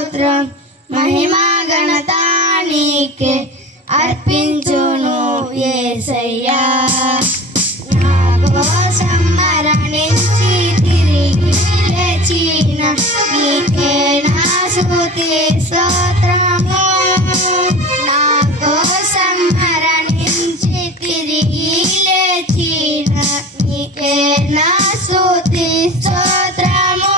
స్తోత్రం మహిమా ఘనత నీకే అర్పించును యేసయ్యా. నా కోసం మరణించి తిరిగి లేచిన నీకే నా స్తుతి స్తోత్రము. నా కోసం మరణించి తిరిగి లేచిన నీకే నా స్తుతి స్తోత్రము.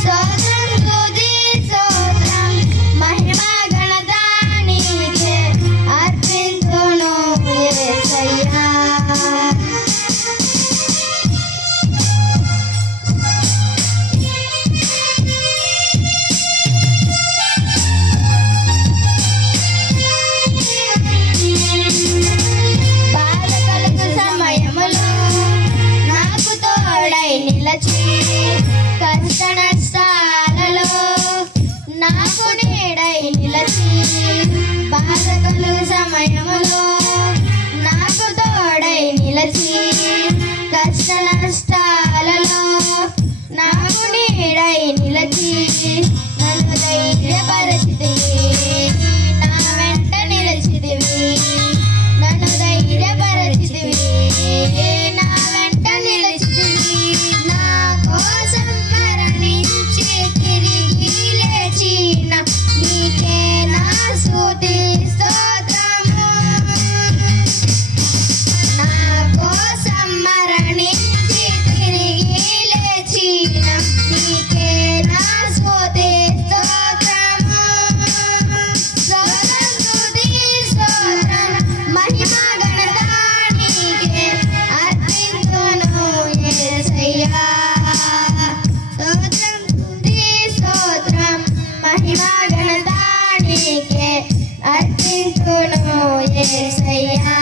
స్తోత్రం స్తుతి స్తోత్రం మహిమా ఘనత నీకే అర్పించును యేసయ్యా. బాధ కలుగు సమయములో నాకు తోడై నిలచి కష్ట నష్టాలలో నాకు నీడై నిలచి బాధ కలుగు సమయములో నాకు తోడై నిలచి కష్ట నష్టాలలో నాకు నీడై నిలచి నన్ను ధైర్యపరచితివి, నా వెంట నిలిచితివి. నన్ను ధైర్యపరచితివి, నా వెంట నిలిచితివి. నా కోసం మరణించి తిరిగి లేచిన నీకే నా స్తుతి స్తోత్రము. నా కోసం మరణించి తిరిగి లేచిన నీకే నా స్తుతి స్తోత్రము. స్తోత్రం స్తుతి స్తోత్రం మహిమా ఘనత నీకే అర్పించును యేసయ్యా. స్తోత్రం స్తుతి స్తోత్రం మహిమా ఘనత నీకే అర్పించును యేసయ్యా.